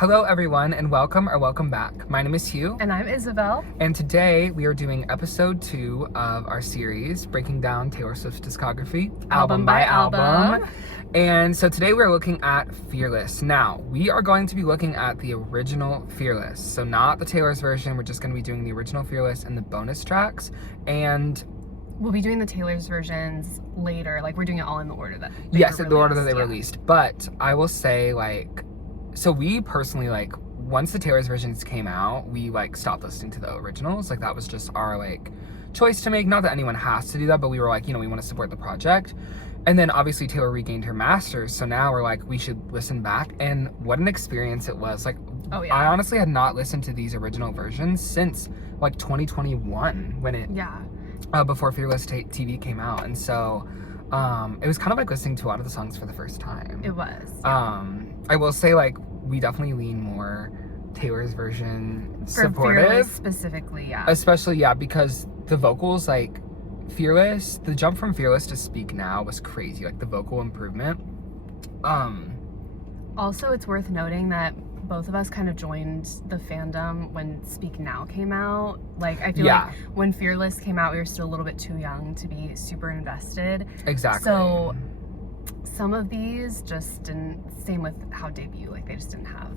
Hello everyone and welcome back. My name is Hugh. And I'm Isabel. And today we are doing episode 2 of our series, breaking down Taylor Swift's discography, album by album. And so today we're looking at Fearless. Now, we are going to be looking at the original Fearless. So not the Taylor's version, we're just going to be doing the original Fearless and the bonus tracks. And we'll be doing the Taylor's versions later. Like, we're doing it all in the order that they Yes, in the order that they released. But I will say, like, so we personally, like, once the Taylor's versions came out, we, like, stopped listening to the originals. Like, that was just our, like, choice to make. Not that anyone has to do that, but we were like, you know, we want to support the project. And then, obviously, Taylor regained her masters. So now we're like, we should listen back. And what an experience it was. Like, oh, yeah. I honestly had not listened to these original versions since, like, 2021 when it... Yeah. Before Fearless TV came out. And so... it was kind of like listening to a lot of the songs for the first time. It was. Yeah. I will say, like, we definitely lean more Taylor's version for supportive. Fearless specifically, yeah. Especially, yeah, because the vocals, like, Fearless, the jump from Fearless to Speak Now was crazy. Like, the vocal improvement. Also, it's worth noting that both of us kind of joined the fandom when Speak Now came out. Like, I feel like when Fearless came out, we were still a little bit too young to be super invested. Exactly. So some of these just didn't, same with how Debut, like, they just didn't have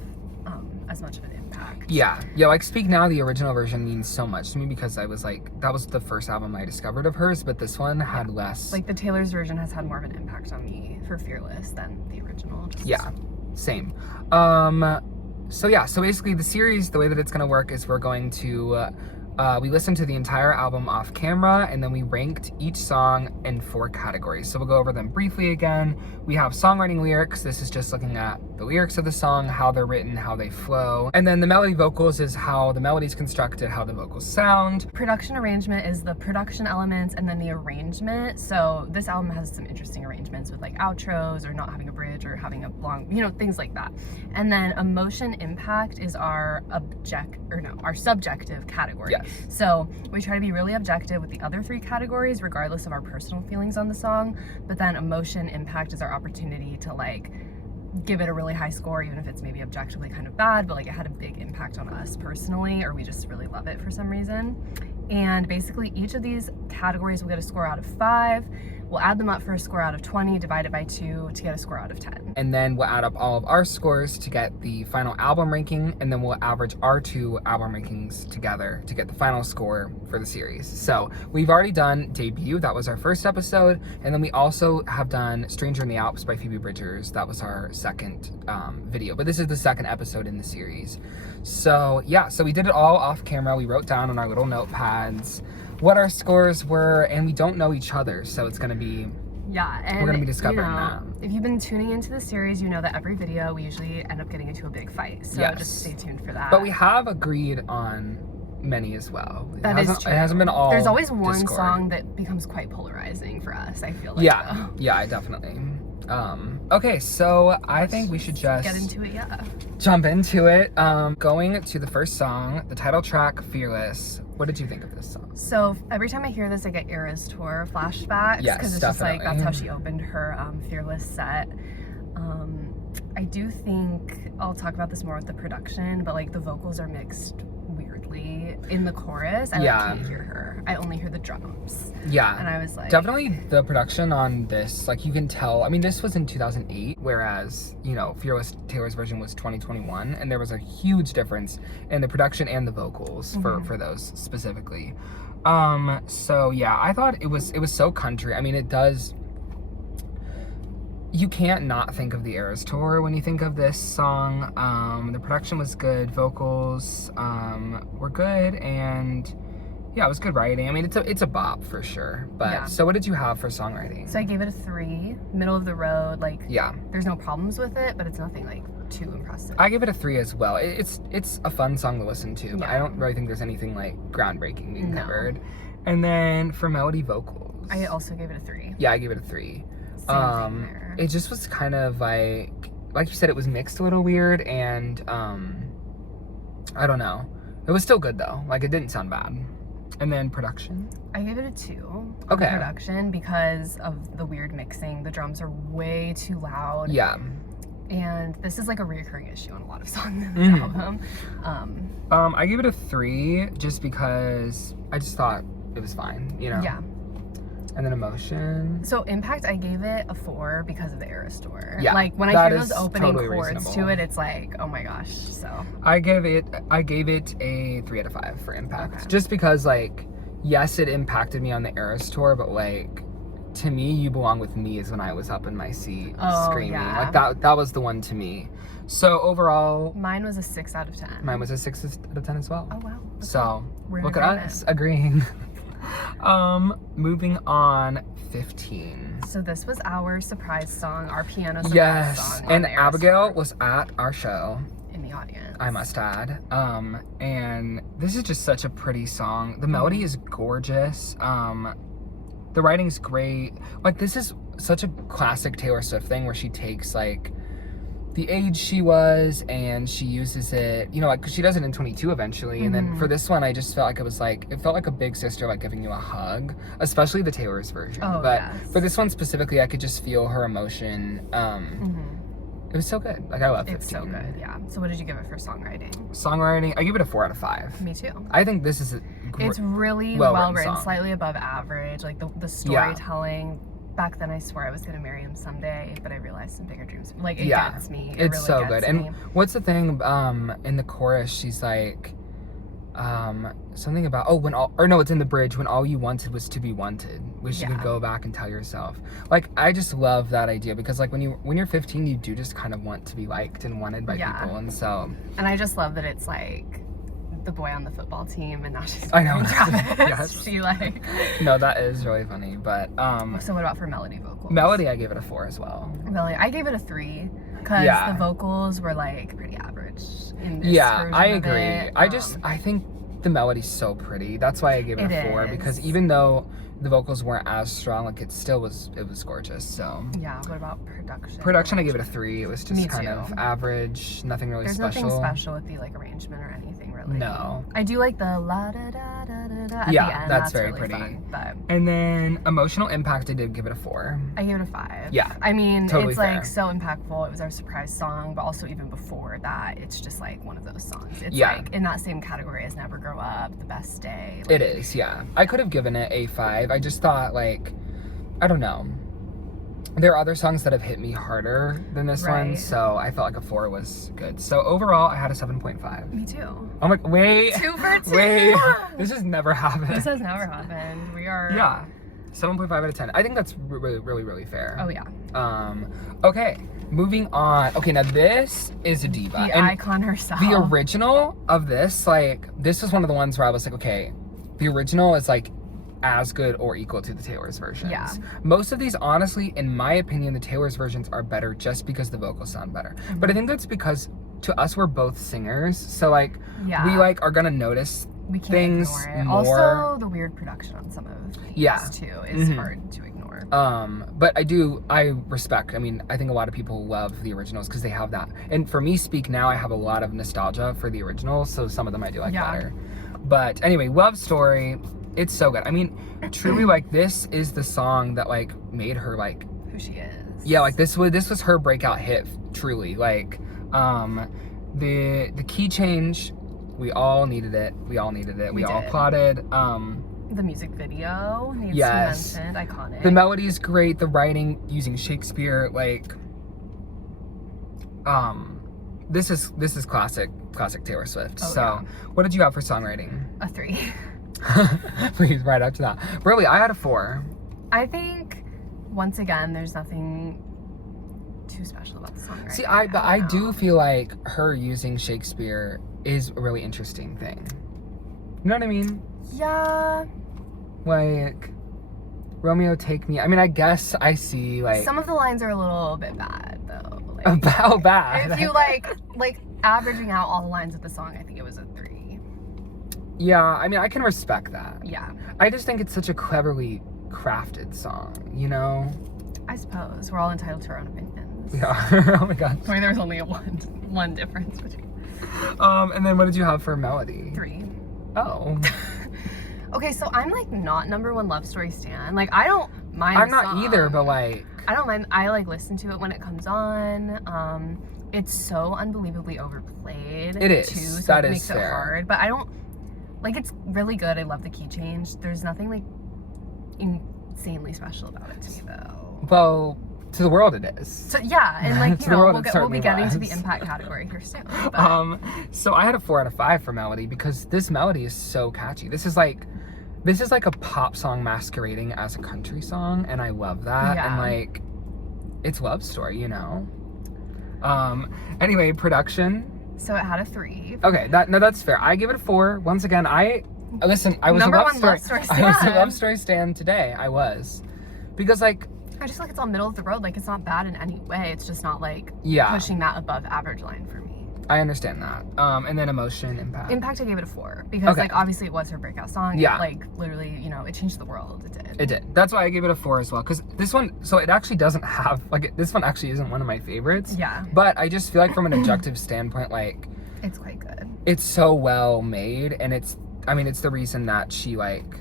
as much of an impact. Yeah, like Speak Now, the original version means so much to me because I was like, that was the first album I discovered of hers, but this one had less. Like, the Taylor's version has had more of an impact on me for Fearless than the original. Yeah, same. So basically the series, the way that it's going to work is we're going to, we listened to the entire album off camera, and then we ranked each song in 4 categories. So we'll go over them briefly again. We have songwriting lyrics. This is just looking at the lyrics of the song, how they're written, how they flow. And then the melody vocals is how the melody's constructed, how the vocals sound. Production arrangement is the production elements and then the arrangement. So this album has some interesting arrangements with, like, outros or not having a bridge or having a long, you know, things like that. And then emotion impact is our subjective category. Yes. So we try to be really objective with the other 3 categories, regardless of our personal feelings on the song. But then emotion impact is our opportunity to, like, give it a really high score, even if it's maybe objectively kind of bad, but, like, it had a big impact on us personally, or we just really love it for some reason. And basically each of these categories will get a score out of 5. We'll add them up for a score out of 20, divide it by 2 to get a score out of 10. And then we'll add up all of our scores to get the final album ranking, and then we'll average our 2 album rankings together to get the final score for the series. So we've already done Debut, that was our first episode, and then we also have done Stranger in the Alps by Phoebe Bridgers. That was our second video, but this is the second episode in the series. So yeah, so we did it all off camera. We wrote down on our little notepads what our scores were, and we don't know each other, so it's gonna be and we're gonna be discovering that. If you've been tuning into the series, you know that every video we usually end up getting into a big fight, so just stay tuned for that. But we have agreed on many as well. That is true. It hasn't been all There's always one Discord. Song that becomes quite polarizing for us, I feel like. Yeah, definitely. Okay, so I think we should just get into it, jump into it. Going to the first song, the title track, Fearless. What did you think of this song? So every time I hear this, I get Eras Tour flashbacks. Yes, because it's definitely. just like, that's how she opened her Fearless set. I do think, I'll talk about this more with the production, but, like, the vocals are mixed weirdly in the chorus. I can't hear her. I only hear the drums. Yeah. And I was like... Definitely the production on this, like, you can tell, I mean, this was in 2008, whereas, you know, Fearless Taylor's version was 2021, and there was a huge difference in the production and the vocals for those specifically. So yeah, I thought it was so country. I mean, it does... You can't not think of the Eras Tour when you think of this song. The production was good, vocals were good, and yeah, it was good writing. I mean, it's a bop for sure. But so what did you have for songwriting? So I gave it a 3, middle of the road. Like, there's no problems with it, but it's nothing, like, too impressive. I gave it a 3 as well. It's a fun song to listen to, but I don't really think there's anything, like, groundbreaking being covered. And then for melody vocals, I also gave it a 3. Yeah, I gave it a 3. Same thing there. It just was kind of like you said, it was mixed a little weird, and I don't know. It was still good though. Like, it didn't sound bad. And then production? I gave it a 2. Okay. Production, because of the weird mixing. The drums are way too loud. Yeah. And this is like a reoccurring issue on a lot of songs in this album. I gave it a 3 just because I just thought it was fine, you know? Yeah. And then emotion. So Impact, I gave it a 4 because of the Era Store. Yeah, Like when I that hear those is opening totally chords reasonable. to it, it's like, oh my gosh. So I gave it a 3 out of 5 for Impact. Okay. Just because, like, yes, it impacted me on the Eras tour, but like, to me, You Belong With Me is when I was up in my seat screaming. Yeah. Like that was the one to me. So overall, mine was a 6 out of 10. mine was a 6 out of 10 as well. Oh wow. Okay. So We're in look at agreement. us agreeing. Moving on, 15. So this was our surprise song, our piano surprise Yes, song. on and the Era Abigail Store was at our show, in the audience. I must add. And this is just such a pretty song. The melody is gorgeous. The writing's great. Like, this is such a classic Taylor Swift thing where she takes, like, the age she was and she uses it, you know, like, 'cause she does it in 22 eventually. And then for this one, I just felt like it felt like a big sister, like, giving you a hug, especially the Taylor's version. Oh, but yes. for this one specifically, I could just feel her emotion. It was so good. Like, I love 15. It's so good, yeah. So what did you give it for songwriting? Songwriting, I give it a 4 out of 5. Me too. I think this is It's really well-written well written, song. slightly above average. Like the storytelling. Back then, I swore I was gonna marry him someday, but I realized some bigger dreams. Like it gets me. It It's really so gets good. me. And what's the thing in the chorus? She's like, something about it's in the bridge, when all you wanted was to be wanted. Wish you could Yeah. go back and tell yourself. Like, I just love that idea because, like, when you're 15, you do just kind of want to be liked and wanted by people, and so. And I just love that it's like the boy on the football team, and now she's I know. marrying Travis. Yes. She like. No, that is really funny, but So what about for melody vocals? melody, I gave it a 4 as well. Melody, I gave it a 3 because Yeah. the vocals were like pretty average in this Yeah, version I of agree. it. I think the melody's so pretty. That's why I gave it a 4 because is. even though the vocals weren't as strong, like, it was gorgeous. So Yeah. What about production? production, I gave it a 3. It was Me just kind too. of average, nothing really There's special. nothing special with the like arrangement or anything really. No. I do like the la da da da da da at Yeah, the end. that's very really pretty. fun, but And then emotional impact, I did give it a 4. I gave it a 5. Yeah, I mean, totally it's fair. like so impactful. It was our surprise song, but also even before that, it's just like one of those songs. It's Yeah. like in that same category as Never Grow Up, The Best Day. Like, It is, yeah. I could have given it a 5. I just thought, like, I don't know. There are other songs that have hit me harder than this one, Right. so I felt like a 4 was good. So overall, I had a 7.5. Me too. I'm like, wait. 2 for 2. Wait. This has never happened. This has never happened. We are. Yeah. 7.5 out of 10. I think that's really, really, really fair. Oh yeah. Okay. Moving on. Okay, now this is a diva. The And icon herself. the original of this, like, this was one of the ones where I was like, okay, the original is like as good or equal to the Taylor's versions. Yeah. Most of these, honestly, in my opinion, the Taylor's versions are better just because the vocals sound better. But I think that's because to us, we're both singers, so like Yeah. we like are gonna notice We can't things ignore it. more. Also, the weird production on some of these Yeah. too is Mhm. hard to ignore. But I respect, I mean, I think a lot of people love the originals because they have that. And for me, Speak Now, I have a lot of nostalgia for the originals, so some of them I do like Yeah. better. But anyway, Love Story, it's so good. I mean, truly, like, this is the song that, like, made her, like, Who she is. yeah, like, this was her breakout hit, truly. Like, the key change, we all needed it. We all We all did. applauded. The music video needs Yes. to be mentioned. Iconic. The melody is great. The writing using Shakespeare, like, this is classic Taylor Swift. Oh, So, yeah. what did you have for songwriting? A 3. Please, right after that. Really, I had a 4. I think once again, there's nothing too special about the song. Right See, now. I don't do know. feel like her using Shakespeare is a really interesting thing. You know what I mean? Yeah. Like, Romeo, take me. I mean, I guess I see, like, Some of the lines are a little bit bad though. Like, how bad. if you like averaging out all the lines of the song, I think it was a 3. Yeah, I mean, I can respect that. Yeah. I just think it's such a cleverly crafted song, you know? I suppose we're all entitled to our own opinions. We are. Oh my god. I mean, there's only one difference between And then what did you have for melody? 3. Oh. Okay, so I'm like not #1 love story stan. Like I don't mind. I'm the not song, either, but like, I don't mind. I like listen to it when it comes on. It's so unbelievably overplayed. It is. Too, so That it is makes fair. it hard. But I don't like. It's really good. I love the key change. There's nothing like insanely special about it to me though. Well, to the world it is. So yeah, and like To you the know, world we'll it be certainly getting to the was. impact category here soon. But So I had a 4 out of 5 for melody because this melody is so catchy. This is like a pop song masquerading as a country song, and I love that. Yeah. And like, it's love story, you know. Anyway, production. so it had a 3. Okay, that's fair. I give it a 4. Once again, I was Number a one love story. love story I was a stan. love story stan today. I was, because like, I just feel like it's all middle of the road. Like it's not bad in any way. It's just not like yeah, pushing that above average line for me. I understand that. And then emotion, impact. Impact, I gave it a 4 because Okay. like obviously it was her breakout song. Yeah. It, like literally, you know, it changed the world. It did. It did. That's why I gave it a 4 as well. Because this one, so it actually doesn't have, like, this one actually isn't one of my favorites. Yeah. But I just feel like from an objective standpoint, like, It's quite good. it's so well made. And it's the reason that she, like,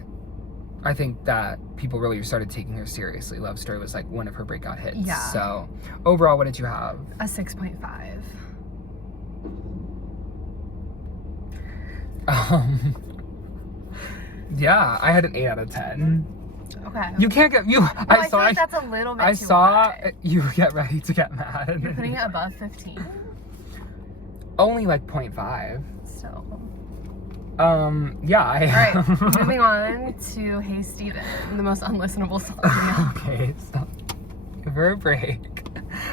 I think that people really started taking her seriously. Love Story was, like, one of her breakout hits. Yeah. So, overall, what did you have? A 6.5. Yeah, I had an 8 out of 10. Okay. You can't get, No, I feel like that's a little bit I too saw high. you get ready to get mad. You're putting it above 15. Only like 0.5. So. Yeah, All right. Moving on to Hey Steven, the most unlistenable song. Okay, stop. Give her a break.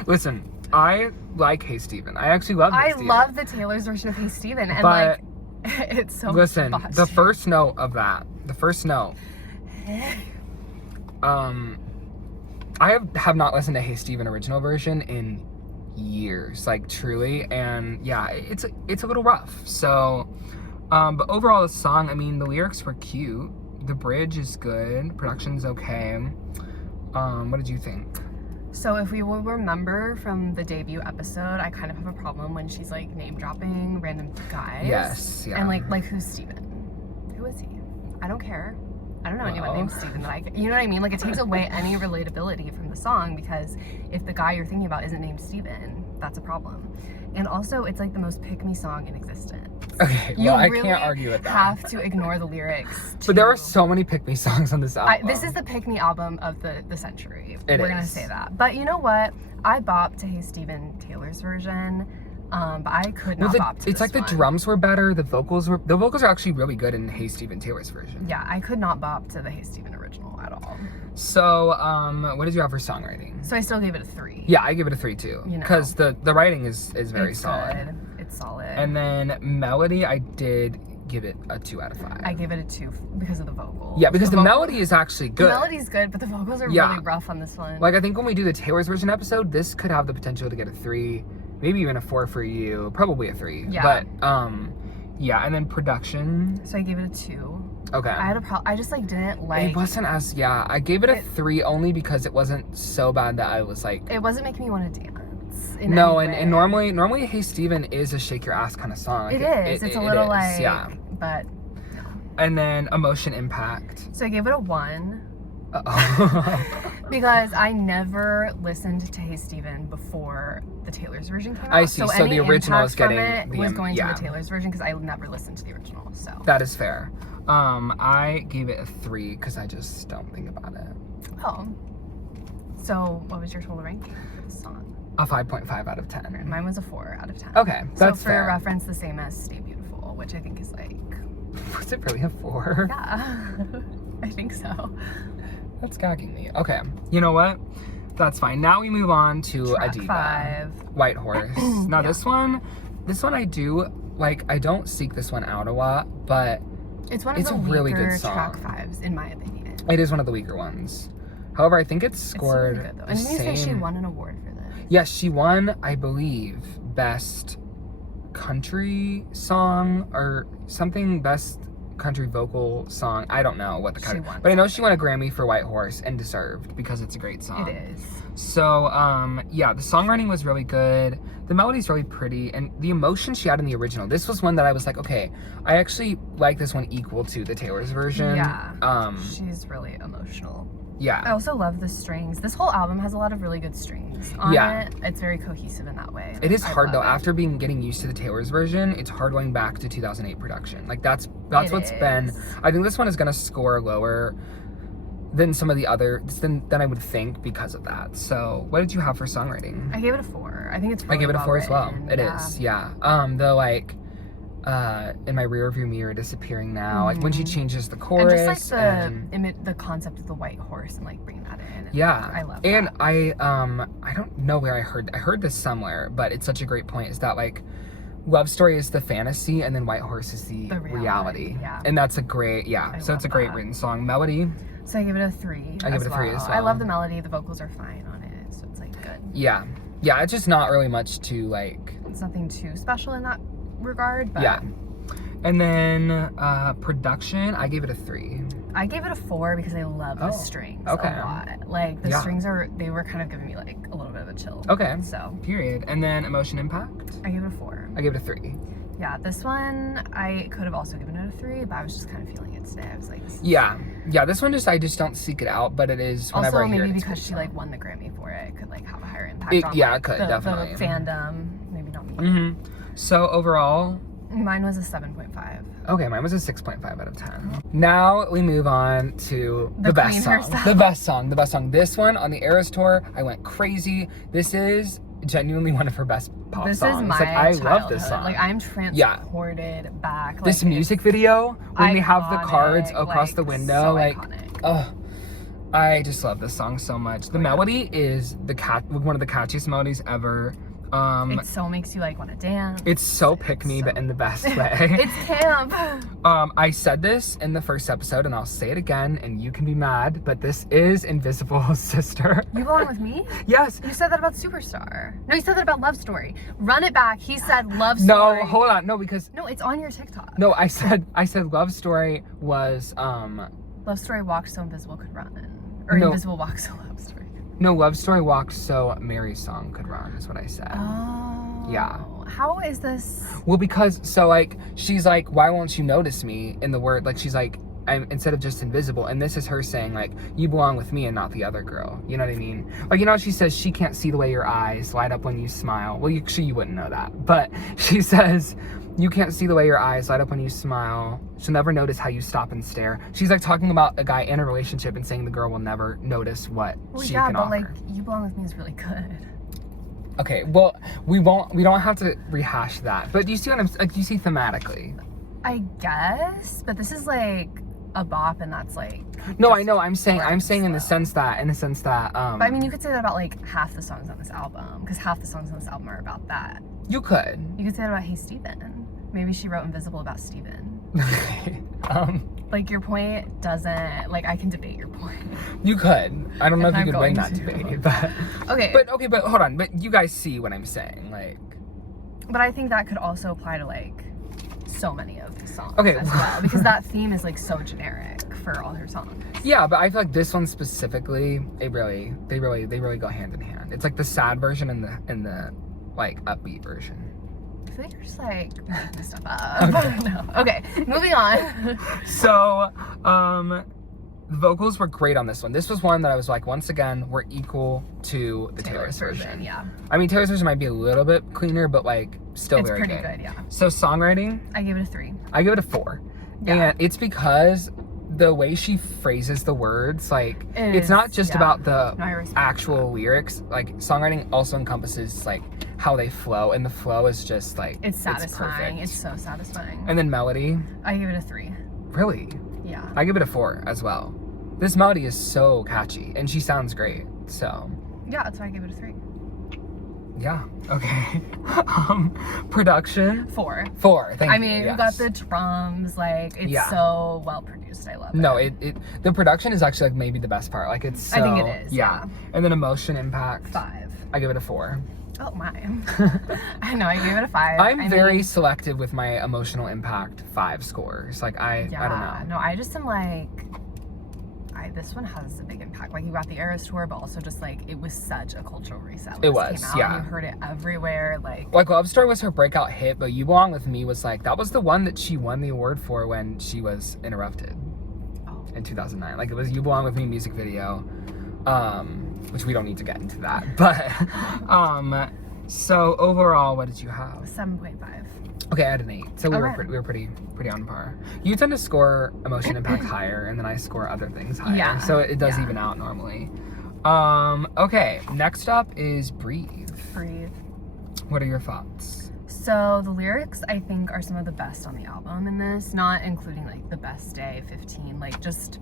Listen, I like Hey Steven. I actually love Hey I Steven. love the Taylor's version of Hey Steven, and But like, it's so. listen, botched. the first note of that, I have not listened to Hey Steven original version in years, like truly, and yeah, it's a little rough. So, but overall, the song, I mean, the lyrics were cute, the bridge is good, production's okay. What did you think? So if we will remember from the debut episode, I kind of have a problem when she's like name dropping random guys. Yes, yeah. And like who's Steven? Who is he? I don't care. I don't know anyone named Steven that you know what I mean? Like it takes away any relatability from the song because if the guy you're thinking about isn't named Steven, that's a problem. And also it's like the most pick-me song in existence. Okay, well, I can't argue with that. You have to ignore the lyrics. But there are so many pick-me songs on this album. This is the pick-me album of the century. It We're gonna is. say that. But you know what? I bopped to Hey Steven Taylor's version, but I could not bop to it's this like the one. drums were better. The vocals are actually really good in Hey Steven Taylor's version. Yeah, I could not bop to the Hey Steven original at all. So, what did you have for songwriting? So I still gave it a 3. Yeah, I give it a 3 too. You know. Because the writing is very It's solid. Good. It's solid. And then melody, I did give it a 2 out of 5. I gave it a 2 because of the vocals. Yeah, because the vocal- melody is actually good. The melody's good, but the vocals are Yeah. really rough on this one. Like, I think when we do the Taylor's version episode, this could have the potential to get a 3, maybe even a 4 for you, probably a 3. Yeah. But, yeah, and then production. So I gave it a 2. Okay. I had a I just like didn't like. It wasn't as, yeah, I gave it a 3 only because it wasn't so bad that I was like. It wasn't making me want to dance. No, any and way. normally Hey Steven is a shake your ass kind of song. Like, It is. It's a little like. yeah. But. And then emotion impact. So I gave it a 1 Uh-oh. because I never listened to Hey Steven before the Taylor's version came out. I see. So any the original impact is getting from it was going yeah. to the Taylor's version because I never listened to the original. So That is fair. I gave it a 3 because I just don't think about it. oh, so what was your total ranking for this song? A 5.5 out of 10. Mine was a 4 out of 10. Okay, that's so for fair. reference, the same as Stay Beautiful, which I think is like Was it really a 4? yeah, I think so. That's gagging me. Okay, you know what? That's fine. Now we move on to Track a diva. 5. White Horse. Now Yeah. this one I do like. I don't seek this one out a lot, but It's one of It's the a really weaker good song. track 5s, in my opinion. it is one of the weaker ones. However, I think it's It's scored really good though. the And didn't you say she same- won an award for this? Yes, she won, I believe, best country song or something, best country vocal song. I don't know what the She category, won but I know she won a Grammy for White Horse and deserved because it's a great song. It is. So, yeah, the songwriting was really good. The melody's really pretty, and the emotion she had in the original. This was one that I was like, okay, I actually like this one equal to the Taylor's version. Yeah. Um, She's really emotional. Yeah. I also love the strings. This whole album has a lot of really good strings on it. It's very cohesive in that way. It is hard though. love it. After getting used to the Taylor's version, it's hard going back to 2008 production. Like that's what's been. I think this one is gonna score lower than some of the other than I would think because of that. So what did you have for songwriting? I gave it a 4. I think it's really I gave it a 4 as well. written. It is, yeah. Though like in my rear view mirror disappearing now, like when she changes the chorus and just like the concept of the white horse and like bringing that in. Yeah, I love and that. I don't know where I heard this somewhere, but it's such a great point. Is that like Love Story is the fantasy and then White Horse is the reality. Yeah, and that's a great so it's a great written song. Melody, so I give it a 3. I give it a 3 as well. I love the melody. The vocals are fine on it, so it's like good. Yeah, it's just not really much to like. It's nothing too special in that regard, but yeah. And then production, I gave it a 3. I gave it a 4 because I love the strings a lot. Like the strings they were kind of giving me like a little bit of a chill. Okay. So period. And then emotion impact, I gave it a 4. I gave it a 3. Yeah, this one I could have also given it a 3, but I was just kind of feeling it today. I was like, yeah. This one I just don't seek it out, but it is whenever also I hear maybe it. because she like won the Grammy for it, could like have a higher impact on it could definitely the fandom. Maybe not me. So overall, mine was a 7.5. Okay, mine was a 6.5 out of 10. Now we move on to the best song. Herself. The best song. This one on the Eras tour, I went crazy. This is genuinely one of her best pop songs. This is my I love this song. Like I'm transported back. Like, this music video when they have the cards iconic, across the window, so like iconic. oh, I just love this song so much. The melody is one of the catchiest melodies ever. It so makes you like want to dance. It's so pick me, but in the best way. It's camp. I said this in the first episode, and I'll say it again, and you can be mad, but this is Invisible's sister. You belong with me? Yes. You said that about Superstar. No, you said that about Love Story. Run it back. He said Love Story. No, hold on. No, because no, it's on your TikTok. No, I said Love Story was Love Story walked so Invisible could run, or Invisible walked so Love Story. No, Love Story walked so Mary's song could run, is what I said. Oh. Yeah. How is this? Well, because, she's like, why won't you notice me in the word? Like, she's like, I'm instead of just invisible. And this is her saying, like, you belong with me and not the other girl. You know what I mean? Like, you know, she says she can't see the way your eyes light up when you smile. Well, you wouldn't know that. But she says, you can't see the way your eyes light up when you smile. She'll never notice how you stop and stare. She's like talking about a guy in a relationship and saying the girl will never notice what she can offer. Like, you belong with me is really good. Okay, well, we don't have to rehash that. But do you see what do you see thematically? I guess, but this is like a bop, and that's like. No, I know. I'm saying in the sense that. But I mean, you could say that about like half the songs on this album, because half the songs on this album are about that. You could. You could say that about Hey Steven. Maybe she wrote Invisible about Steven. Like, your point doesn't, like, I can debate your point. You could. I don't know if you could win that debate, but. Okay. But hold on. But you guys see what I'm saying, like. But I think that could also apply to like so many of the songs as well, because that theme is like so generic for all her songs. Yeah, but I feel like this one specifically, they really go hand in hand. It's like the sad version and the like upbeat version. I feel like you're just like making stuff up. Okay. No. Okay, moving on. So, the vocals were great on this one. This was one that I was like, once again, we're equal to the Taylor's version. Yeah. I mean, Taylor's version might be a little bit cleaner, but like still very good. It's pretty good, yeah. So songwriting, I gave it a 3. I give it a 4. Yeah. And it's because the way she phrases the words, like, it's not just about the actual lyrics. Like, songwriting also encompasses like how they flow, and the flow is just like it's satisfying. It's so satisfying. And then melody, I give it a 3. Really? Yeah. I give it a 4 as well. This melody is so catchy, and she sounds great. So. Yeah, that's why I give it a 3. Yeah. Okay. Production. 4. 4. Thank you. I mean, you got the drums. Like, it's so well produced. I love it. No, the production is actually like maybe the best part. Like, it's so. I think it is. Yeah. And then emotion impact. 5. I give it a 4. Oh my. I know, I gave it a 5. I'm very selective with my emotional impact 5 scores. Like, I don't know. No, I just am like, this one has a big impact. Like, you got the Eras tour, but also just like, it was such a cultural reset. It was, yeah. You heard it everywhere. Like Love Story was her breakout hit, but You Belong With Me was like, that was the one that she won the award for when she was interrupted. Oh, in 2009. Like, it was You Belong With Me music video, which we don't need to get into that. But, so overall, what did you have? 7.5. Okay, I had an 8. So we Okay. were pretty on par. You tend to score emotion impact higher, and then I score other things higher. Yeah. So it does Yeah. even out normally. Okay, next up is Breathe. Breathe. What are your thoughts? So the lyrics, I think, are some of the best on the album in this, not including like The Best Day, 15, like just,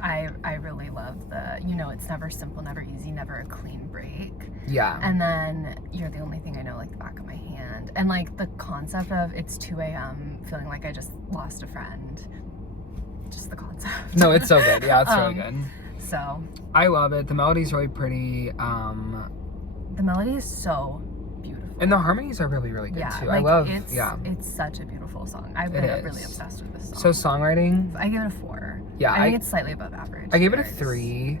I really love the, it's never simple, never easy, never a clean break. Yeah. And then You're the Only Thing I Know, like the back of my hand. And like the concept of it's 2 a.m. feeling like I just lost a friend. Just the concept. No, it's so good. Yeah, it's really good. So I love it. The melody's really pretty. the melody is so beautiful. And the harmonies are really, really good Yeah, too. like I love, it's such a beautiful song. I've been really obsessed with this song. So songwriting, I give it a 4. yeah, I think it's slightly above average. I gave it a lyrics. 3,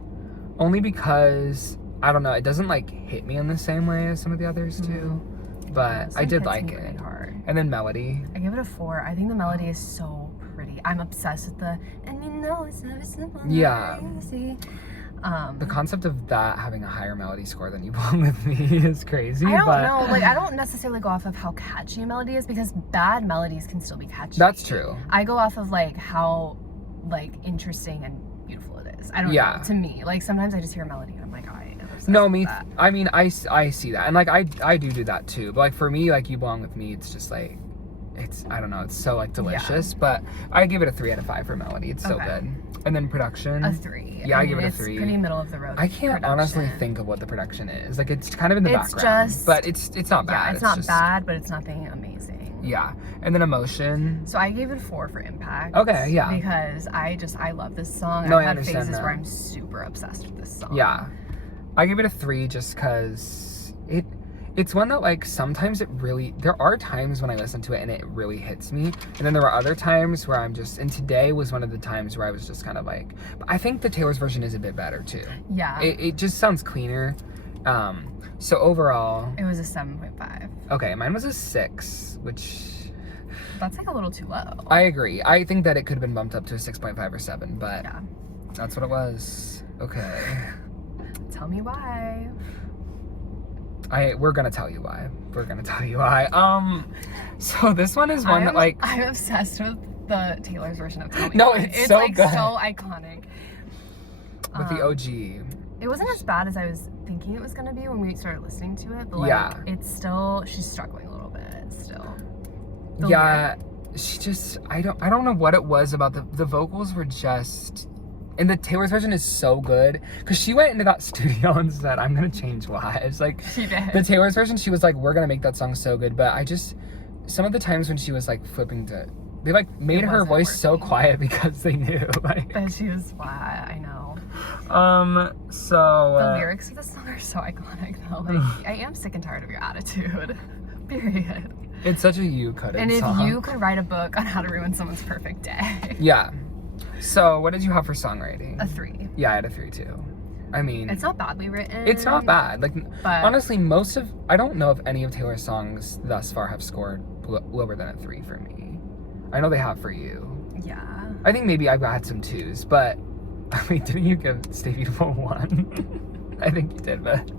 only because, I don't know, it doesn't like hit me in the same way as some of the others do, but This I one did hits like me it. really hard. And then melody. I give it a 4. I think the melody is so pretty. I'm obsessed with the, and it's never simple. Yeah. Easy. The concept of that having a higher melody score than You Belong With Me is crazy. I don't but know. Like, I don't necessarily go off of how catchy a melody is, because bad melodies can still be catchy. That's true. I go off of like how like interesting and beautiful it is. I don't Yeah. know. To me, like sometimes I just hear a melody and I'm like, I am obsessed No, with me. that. I mean, I see that, and like I do that too. But like for me, like You Belong With Me, it's just like, it's, I don't know, it's so like delicious. But I give it a 3 out of 5 for melody. It's so Okay. good. And then production. A 3. Yeah, I mean, give it a it's 3. Pretty middle of the road. I can't honestly production. think of what the production is. Like, it's kind of in the It's background, just- but it's not bad. Yeah, it's not just, bad, but it's nothing amazing. Yeah, and then emotion. So I gave it a 4 for impact. Okay, yeah. Because I love this song. No, I've I had understand phases that. where I'm super obsessed with this song. Yeah, I give it a 3 just because it's one that like sometimes there are times when I listen to it and it really hits me, and then there are other times where I'm just, and today was one of the times where I was just kind of like, but I think the Taylor's version is a bit better too. Yeah. It just sounds cleaner. So overall, It was a 7.5. okay, mine was a 6, which That's like a little too low. I agree. I think that it could have been bumped up to a 6.5 or 7, but Yeah. that's what it was. Okay. Tell me why. We're gonna tell you why. So this one is one that like, I'm obsessed with the Taylor's version of Tell Me No, Why. it's so like good. so iconic. with the OG. It wasn't as bad as I was thinking it was gonna be when we started listening to it, but like Yeah. it's still, she's struggling a little bit still. The Yeah, she just, I don't know what it was about the vocals were just, and the Taylor's version is so good because she went into that studio and said, I'm gonna change lives. Like, She did. the Taylor's version, she was like, we're gonna make that song so good, but I just, some of the times when she was like flipping to, they like made It her wasn't voice so working. quiet because they knew, like, That she was flat, I know. so The lyrics of the song are so iconic though. Like, I am sick and tired of your attitude. Period. it's such a you couldn't And if song. you could write a book on how to ruin someone's perfect day. Yeah. So what did you have for songwriting? A 3. Yeah, I had a 3 too. I mean, It's not badly written. it's not bad. Like, But honestly, I don't know if any of Taylor's songs thus far have scored lower than a 3 for me. I know they have for you. yeah. I think maybe I've had some 2s, but wait, didn't you give Stay Beautiful 1? I think you did, but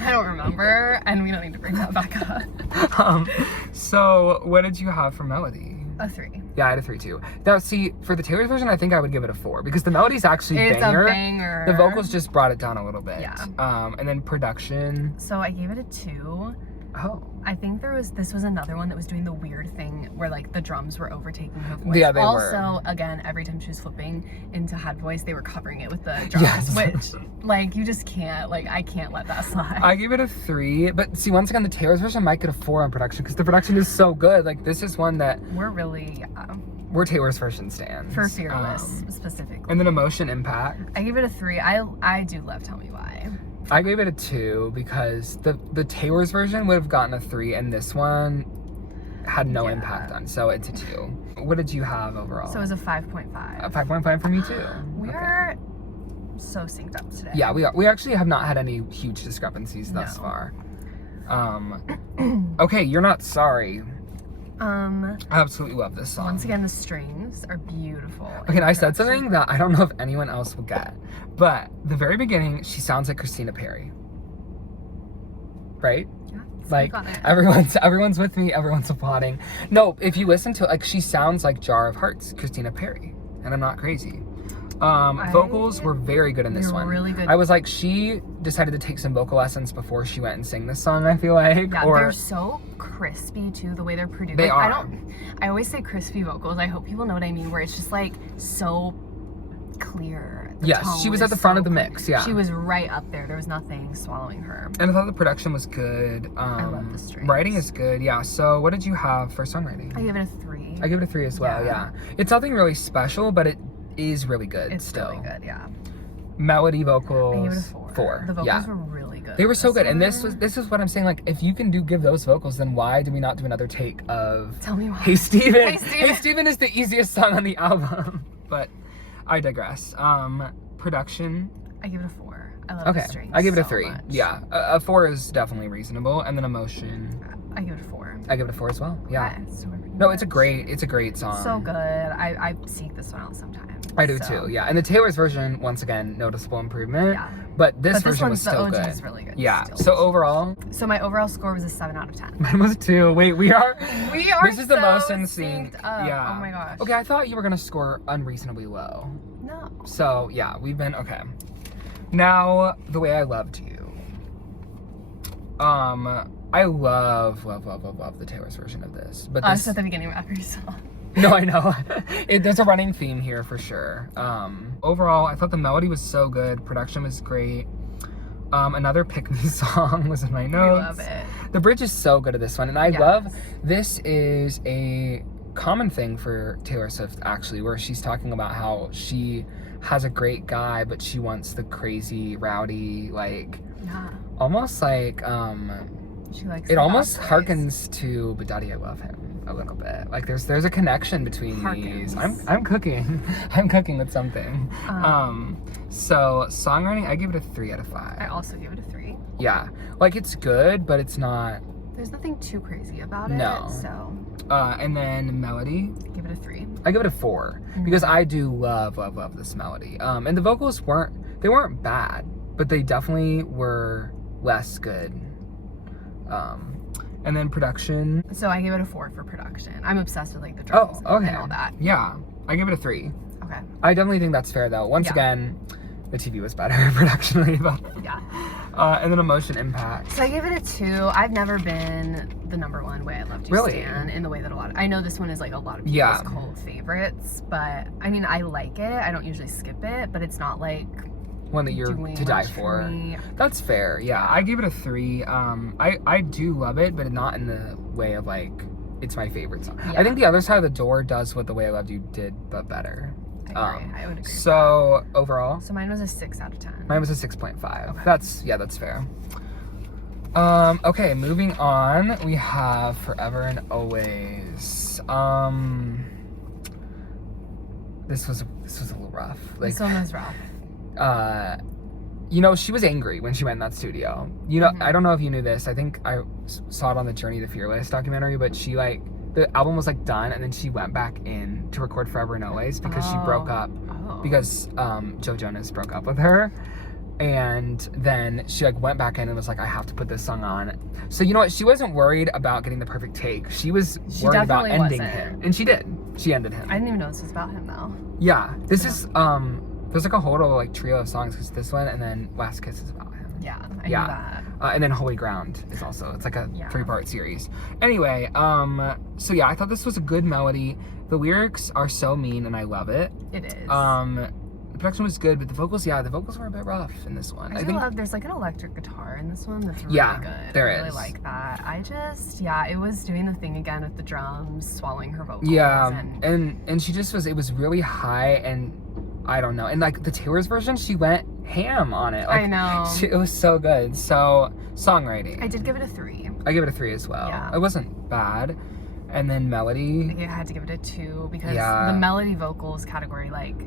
I don't remember, and we don't need to bring that back up. so what did you have for melody? A 3. Yeah, I had a 3 too. Now, see, for the Taylor's version, I think I would give it a 4 because the melody's actually It's banger. a banger. The vocals just brought it down a little bit. Yeah. And then production. So I gave it a 2. Oh. I think this was another one that was doing the weird thing where like the drums were overtaking her voice. Yeah, they also, were. again, every time she was flipping into head voice, they were covering it with the drums, Yes. which like you just can't, like I can't let that slide. I gave it a 3, but see, once again, the Taylor's version might get a 4 on production because the production is so good. Like, this is one that We're really we're Taylor's version stands. for Fearless specifically. And then emotion impact. I give it a 3. I do love Tell Me Why. I gave it a 2 because the Taylor's version would have gotten a 3, and this one had no Yeah. impact on, so it's a 2. What did you have overall? So it was a 5.5. A 5.5 for me too. We Okay. are so synced up today. Yeah, we actually have not had any huge discrepancies thus No. far. Okay, You're Not Sorry. I absolutely love this song. Once again, the strings are beautiful. Okay, and I said something that I don't know if anyone else will get, but the very beginning, she sounds like Christina Perri. Right? Yeah, Like, everyone's with me, everyone's applauding. No, if you listen to it, like, she sounds like Jar of Hearts, Christina Perri, and I'm not crazy. Vocals were very good in this one. Really good. I was like, she decided to take some vocal lessons before she went and sang this song, I feel like. Yeah, they're so crispy too, the way they're produced. They like, are. I always say crispy vocals. I hope people know what I mean, where it's just like so clear. Yes, she was at the front of the mix, yeah. She was right up there. There was nothing swallowing her. And I thought the production was good. I love the strings. Writing is good, yeah. So what did you have for songwriting? I give it a 3. I give it a 3 as well, yeah. It's nothing really special, but it is really good it's still. Really good, yeah. Melody, vocals. I give it a 4. The vocals were really good. They were so good, and this is what I'm saying. Like, if you can give those vocals, then why do we not do another take of? Tell me why. Hey Steven. Hey Steven. Hey Steven is the easiest song on the album, but I digress. Production. I give it a 4. I love the strings. I give it a so 3. much. Yeah, a 4 is definitely reasonable, and then emotion. I give it a 4. I give it a 4 as well. Yeah. So No, it's a great song. So good. I seek this one out sometimes. I do too, yeah. And the Taylor's version, once again, noticeable improvement. Yeah. But this version was still the OG good. is really good. Yeah. Still. So overall, So my overall score was a 7 out of 10. mine was a 2. Wait, we are. This is the so most in sync. synced up. Yeah. Oh my gosh. Okay, I thought you were gonna score unreasonably low. No. So yeah, we've been okay. Now, The Way I Loved You. I love the Taylor's version of this. But this, At the beginning after you saw. no, I know. There's a running theme here for sure. Overall, I thought the melody was so good. Production was great. Another pick me song was in my notes. I love it. The bridge is so good at this one, and I love. This is a common thing for Taylor Swift actually, where she's talking about how she has a great guy, but she wants the crazy, rowdy, like almost like She likes. it almost harkens to "But Daddy, I Love Him" a little bit. Like there's a connection between these. I'm cooking. I'm cooking with something. So songwriting, I give it a 3 out of 5. I also give it a 3. Yeah, like it's good, but it's not. There's nothing too crazy about it. No. So. And then melody, Give it a 3. I give it a 4 because I do love this melody. And the vocals weren't bad, but they definitely were less good. And then production. So I give it a 4 for production. I'm obsessed with like the drums and all that. Yeah, I give it a 3. Okay. I definitely think that's fair though. Once again, the TV was better productionally, but and then emotion impact. So I give it a 2. I've never been the number 1 Way I Loved You stan in the way that I know this one is like a lot of people's cult favorites, but I mean I like it. I don't usually skip it, but it's not like one that you're to die for. That's fair. Yeah, I give it a 3. I do love it, but not in the way of like it's my favorite song. I think The Other Side of the Door does what The Way I Loved You did, but better. I agree. I would agree. So overall, so mine was a 6 out of 10. Mine was a 6.5. Okay. That's fair. Okay, moving on. We have Forever and Always. This was a little rough. Like, this one was rough. You know, she was angry when she went in that studio. You know, I don't know if you knew this. I think I saw it on the Journey to Fearless documentary, but she like, the album was like done and then she went back in to record Forever and Always because she broke up because Joe Jonas broke up with her. And then she like went back in and was like, I have to put this song on. So you know what? She wasn't worried about getting the perfect take. She was worried about ending him. And she did. She ended him. I didn't even know this was about him though. Yeah. This is there's like a whole like trio of songs because this one and then Last Kiss is about him. Yeah, I knew that. And then Holy Ground is also, it's like a 3-part series. Anyway, so yeah, I thought this was a good melody. The lyrics are so mean and I love it. It is. The production was good, but the vocals were a bit rough in this one. I think there's like an electric guitar in this one that's really good. There I is. really like that. It was doing the thing again with the drums, swallowing her vocals. Yeah, and she just it was really high and I don't know. And like the Taylor's version, she went ham on it. Like, I know. It was so good. So, songwriting. I did give it a 3. I give it a 3 as well. Yeah. It wasn't bad. And then melody. I had to give it a 2 because the melody vocals category, like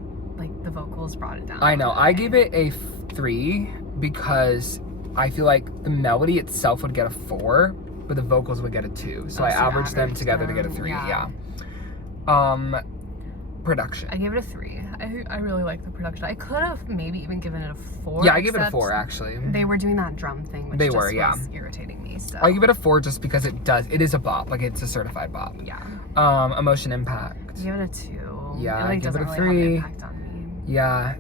the vocals brought it down. I know. I gave it a 3 because I feel like the melody itself would get a 4, but the vocals would get a 2. So Oh, I so you averaged them averaged together to get a them, 3. yeah. Yeah. Production. I gave it a 3. I really like the production. I could have maybe even given it a 4. Yeah, I gave it a except 4 actually. They were doing that drum thing, which They just were, yeah. was irritating me. So I give it a 4 just because it is a bop. Like, it's a certified bop. yeah. Emotion impact. I give it a 2. Yeah, it I like, give it a doesn't 3. really have an impact on me. Yeah.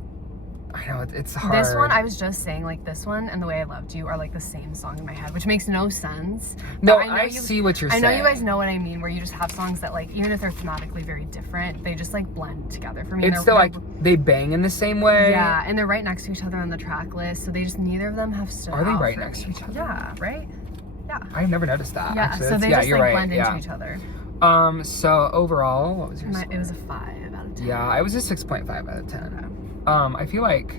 I know, it's hard. This one, I was just saying, like, this one and The Way I Loved You are, like, the same song in my head, which makes no sense. No, But I see what you're saying. I know you guys know what I mean, where you just have songs that, like, even if they're thematically very different, they just, like, blend together for me. It's still, like, they bang in the same way. Yeah, and they're right next to each other on the track list, so they just, neither of them have stood Are they out right for next to me. each other? Yeah, right? Yeah. I've never noticed that. Yeah, actually. so they yeah, just, you're like, right. blend into each other. So overall, what was your score? It was a 5 out of 10. Yeah, I was a 6.5 out of 10. I feel like,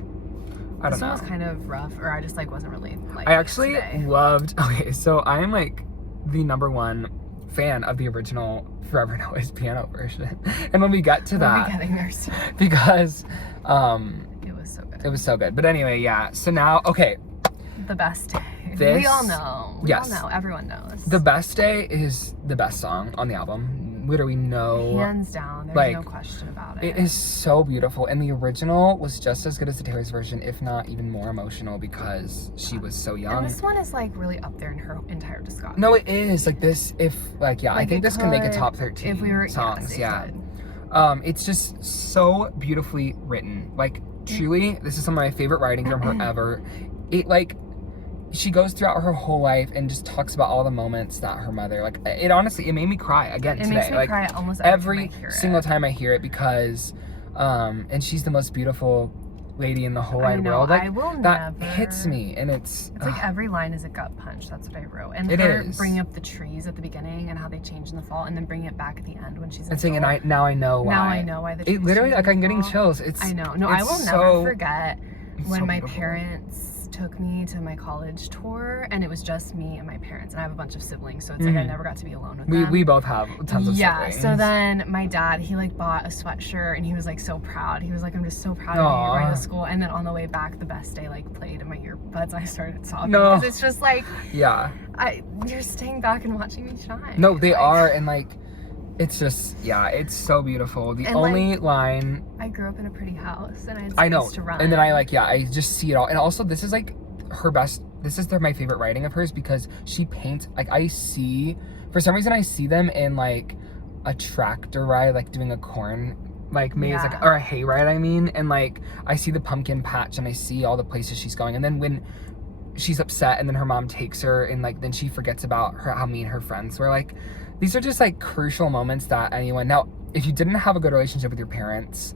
I don't This know. one was kind of rough, or I just, like, wasn't really, like, I actually today. loved, okay, so I am, like, the #1 fan of the original Forever and Always piano version. And when we get to that, We'll be getting there soon. because, It was so good. it was so good. But anyway, yeah, so now, okay, The Best Day. This- we all know. We yes. all know. Everyone knows. The Best Day is the best song on the album. Literally no, Hands down. There's like, no question about it. it is so beautiful. And the original was just as good as the Taylor's version, if not even more emotional, because she was so young. And this one is, like, really up there in her entire discography. No, it is. Like, this, if, like, yeah, I Like, think it this can make a could, top 13 if we were, songs. yes, it Yeah. could. It's just so beautifully written. Like, truly, this is some of my favorite writing from her ever. It, like, she goes throughout her whole life and just talks about all the moments that her mother, like, it honestly, it made me cry again It today. makes me like, cry almost every time I hear single it. time I hear it, because, and she's the most beautiful lady in the whole wide I know, world. Like, I will that never... hits me, and it's like every line is a gut punch. That's what I wrote. And It her is. bringing up the trees at the beginning and how they change in the fall, and then bringing it back at the end when she's and saying, and adult. now I know why. Now I know why the trees It literally, change like, in I'm the getting fall. chills. It's I know. No, I it's will so, never forget it's when so my beautiful. parents took me to my college tour, and it was just me and my parents, and I have a bunch of siblings, so it's like I never got to be alone with them. We both have tons of Yeah, siblings. so then my dad, he, like, bought a sweatshirt, and he was, like, so proud. He was like, I'm just so proud of you right to school. And then on the way back, The Best Day, like, played in my earbuds. I started sobbing. No. Because it's just like, Yeah. you're staying back and watching me shine. No, they Like, are, and, like, it's just, yeah, it's so beautiful. The And, only line, I grew up in a pretty house, and I had I know, space to run. and then I, like, yeah, I just see it all. And also, this is, like, her best, this is my favorite writing of hers, because she paints, like, I see, for some reason I see them in, like, a tractor ride, like, doing a corn, like, maze, like, Yeah. or a hay ride, I mean, and, like, I see the pumpkin patch, and I see all the places she's going, and then when she's upset, and then her mom takes her, and, like, then she forgets about her, how mean her friends were. Like, these are just, like, crucial moments that anyone, now, if you didn't have a good relationship with your parents,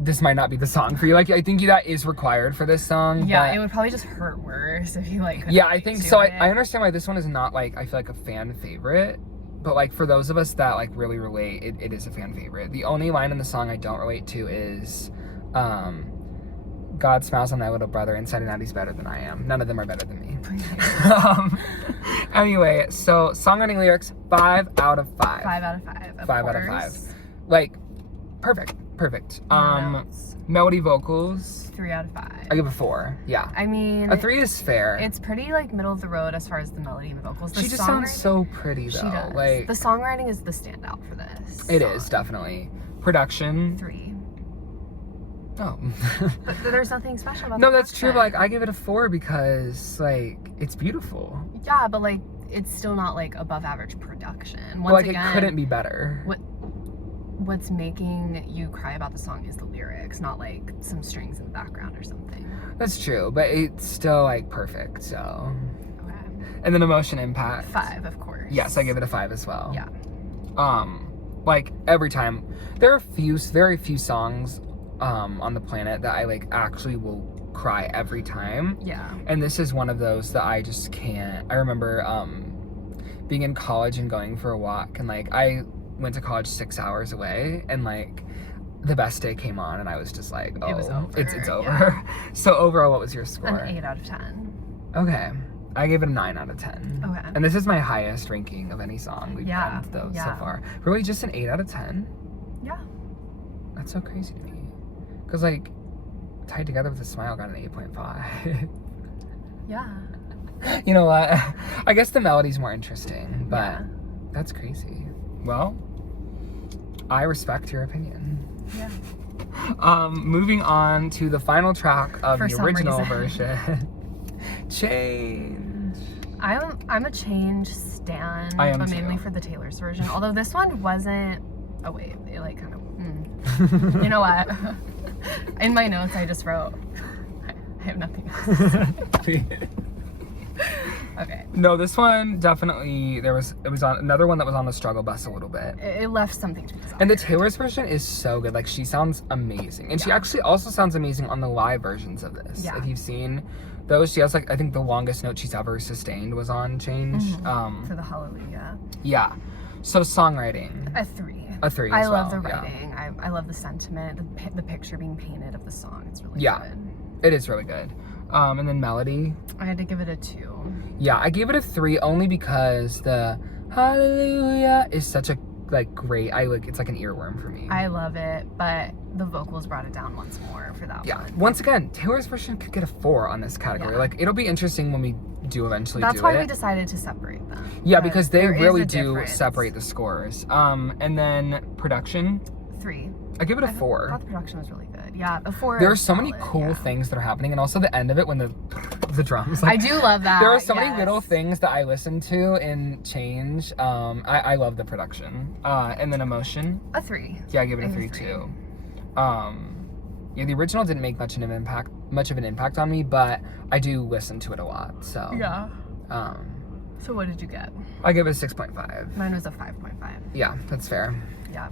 this might not be the song for you. Like, I think that is required for this song. Yeah, but it would probably just hurt worse if you, like, couldn't yeah, I relate think to so. it. I understand why this one is not, like, I feel like a fan favorite, but, like, for those of us that, like, really relate, it is a fan favorite. The only line in the song I don't relate to is, God smiles on thy little brother and said, he's better than I am. None of them are better than me. Anyway, so songwriting lyrics, 5 out of 5. 5 out of 5. 5 out of 5. Like, perfect. Melody vocals, 3 out of 5. I give a 4. Yeah. I mean, A 3 is fair. it's pretty, like, middle of the road as far as the melody and the vocals. The She just sounds songwriting- so pretty, though. She does. Like, The songwriting is the standout for this. it song. is, definitely. Production. 3. Oh. But there's nothing special about No, the that's true, but, like, production. I give it a 4 because, like, it's beautiful. Yeah, but, like, it's still not, like, above average production. Once But, like, again, it couldn't be better. what's making you cry about the song is the lyrics, not, like, some strings in the background or something. That's true, but it's still, like, perfect, so. Okay. And then emotion impact. 5, of course. Yes, I give it a 5 as well. Yeah. Like, every time. There are very few songs on the planet that I, like, actually will cry every time. Yeah. And this is one of those that I just can't. I remember being in college and going for a walk, and, like, I went to college 6 hours away, and, like, The Best Day came on, and I was just like, oh, It was over, it's over. yeah. So overall, what was your score? An 8 out of 10. Okay. I gave it a 9 out of 10. Okay. And this is my highest ranking of any song we've Yeah, done, though, so yeah. far. Really, just an 8 out of 10? Yeah. That's so crazy to me. Because, like, Tied Together with a Smile got an 8.5. Yeah. You know what? I guess the melody's more interesting, but Yeah. that's crazy. Well, I respect your opinion. Yeah. Moving on to the final track of For the some original reason. version. Change. I'm a Change stan, I am but mainly too. for the Taylor's version. Although this one wasn't. Oh wait, it like kind of. You know what? In my notes, I just wrote. I have nothing else. Okay. No, this one definitely it was on another one that was on the struggle bus a little bit. It left something to be desired. And the Taylor's version is so good. Like, she sounds amazing. And she Yeah. actually also sounds amazing on the live versions of this. Yeah. If you've seen those, she has, like, I think the longest note she's ever sustained was on Change. For the Hallelujah. Yeah. So, songwriting. A 3. A 3 I as love well, the yeah. writing. I love the sentiment, the picture being painted of the song. It's really Yeah. good. It is really good. And then melody. I had to give it a 2. Yeah, I gave it a 3 only because the Hallelujah is such a, like, great, it's like an earworm for me. I love it, but the vocals brought it down once more for that Yeah. one. Once again, Taylor's version could get a 4 on this category. Yeah. Like, it'll be interesting when we do eventually That's do why it. we decided to separate them. Yeah, But because they there is really a do difference. separate the scores. And then production, 3. I give it a I 4. thought the production was really good. Yeah, a 4. There are is so many solid, cool yeah. things that are happening, and also the end of it when the drums. I do love that. There are so many yes. little things that I listen to in Change. I love the production. And then emotion, A 3. yeah, I give it a I give 3 it a 3. too. Yeah, the original didn't make much of an impact on me, but I do listen to it a lot. So Yeah. um, So what did you get? I give it a 6.5. Mine was a 5.5. Yeah, that's fair. Yeah.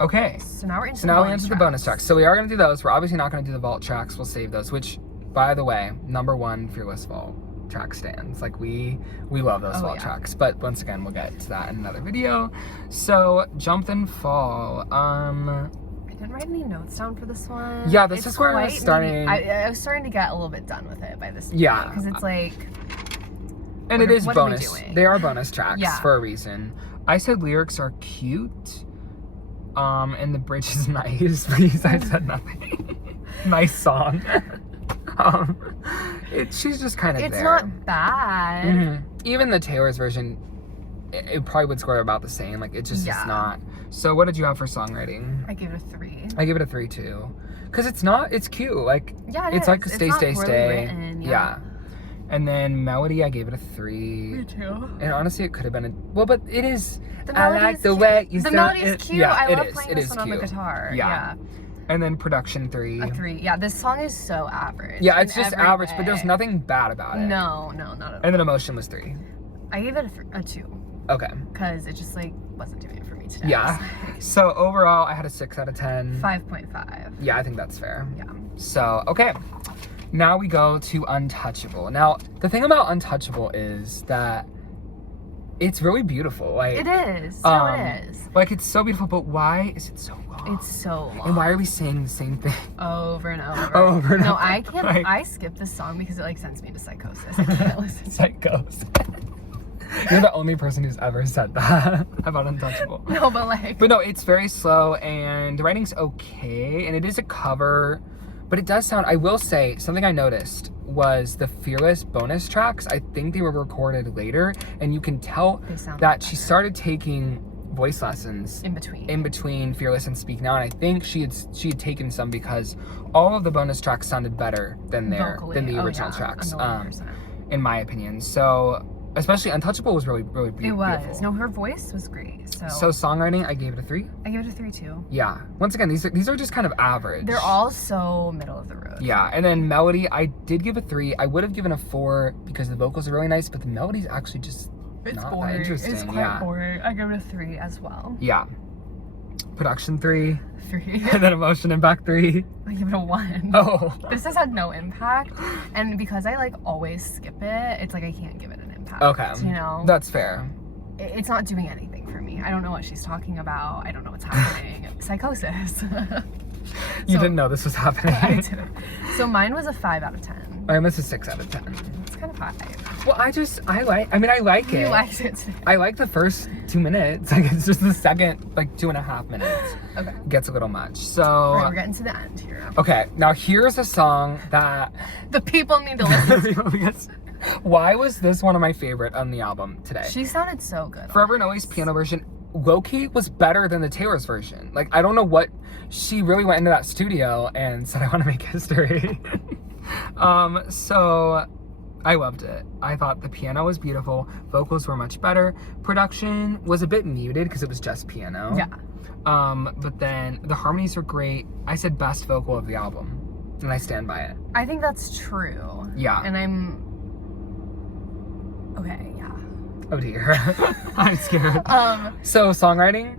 Okay. So now we're into So now we enter the bonus tracks. So we are going to do those. We're obviously not going to do the vault tracks. We'll save those, which, by the way, #1 Fearless Vault track stands. Like, we love those vault yeah. tracks. But once again, we'll get to that in another video. So, Jump Then Fall. I didn't write any notes down for this one. Yeah, this It's is where I was quite starting- I was starting to get a little bit done with it by this. Yeah. Because it's like. And What it is what are we bonus. doing? They are bonus tracks Yeah. for a reason. I said lyrics are cute. And the bridge is nice. Please, I said nothing. Nice song. She's just kind of It's there. not bad. Mhm. Even the Taylor's version, it probably would score about the same. Like, it's just Yeah. it's not. So what did you have for songwriting? I gave it a 3. I give it a 3 too. Because it's cute. Like, Yeah, it's like a It's stay, not stay, poorly stay. written, yeah. And then melody, I gave it a 3. too. And honestly, it could have been but it is. The I melody's like the cute. way you The sound melody's it. cute. Yeah, I it love is. playing It this is one on the cute. guitar. Yeah. And then production 3. A 3. Yeah, this song is so average. Yeah, in it's just every average, but there's way. nothing bad about it. No, not at all. And then emotion was 3. I gave it a 2 Okay. because it just like wasn't doing it for me today. Yeah. So overall, I had a 6 out of 10. 5.5. Yeah, I think that's fair. Yeah. So, okay. Now we go to Untouchable. Now, the thing about Untouchable is that it's really beautiful. Like, It is. No, it is. Like, it's so beautiful, but why is it so long? It's so long. And why are we saying the same thing? Over and over. Over and No, over. I can't. Like- I skip this song because it like sends me to psychosis. I can't listen to it. Psychos. You're the only person who's ever said that about Untouchable. No, but like. But no, it's very slow, and the writing's okay, and it is a cover, but it does sound, I will say, something I noticed was the Fearless bonus tracks, I think they were recorded later, and you can tell They sound that she better. started taking voice lessons in between. Fearless and Speak Now, and I think she had taken some because all of the bonus tracks sounded better than Vocally. the Oh, original yeah, tracks, 1,000,000%. in my opinion. So, especially Untouchable was really, really It beautiful. was. No, her voice was great. So songwriting, I gave it a 3. I give it a 3 too. Yeah. Once again, these are just kind of average. They're all so middle of the road. Yeah, and then melody, I did give a 3. I would have given a 4 because the vocals are really nice, but the melody's actually just It's not boring. that interesting. It's quite yeah. boring. I give it a 3 as well. Yeah. Production 3, 3. and then emotion impact 3. I give it a 1. Oh. This has had no impact, and because I like always skip it, it's like I can't give it an impact. Okay. You know, That's fair. it's not doing anything for me. I don't know what she's talking about. I don't know what's happening. Psychosis. You So- didn't know this was happening. I didn't. So mine was a 5 out of 10. I almost a 6 out of 10. It's kind of high. Well, I like it. You liked it too. I like the first 2 minutes. Like, it's just the second, like, 2.5 minutes. Okay. Gets a little much. So. All right, we're getting to the end here. Okay, now here's a song that The people need to listen. because Why was this one of my favorite on the album today? She sounded so good. Forever and Always piano version, low-key was better than the Taylor's version. Like, I don't know what, she really went into that studio and said, I want to make history. So I loved it. I thought the piano was beautiful. Vocals were much better. Production was a bit muted because it was just piano. Yeah. But then the harmonies were great. I said best vocal of the album, and I stand by it. I think that's true. Yeah. And I'm... Okay, yeah. Oh dear. I'm scared. So songwriting?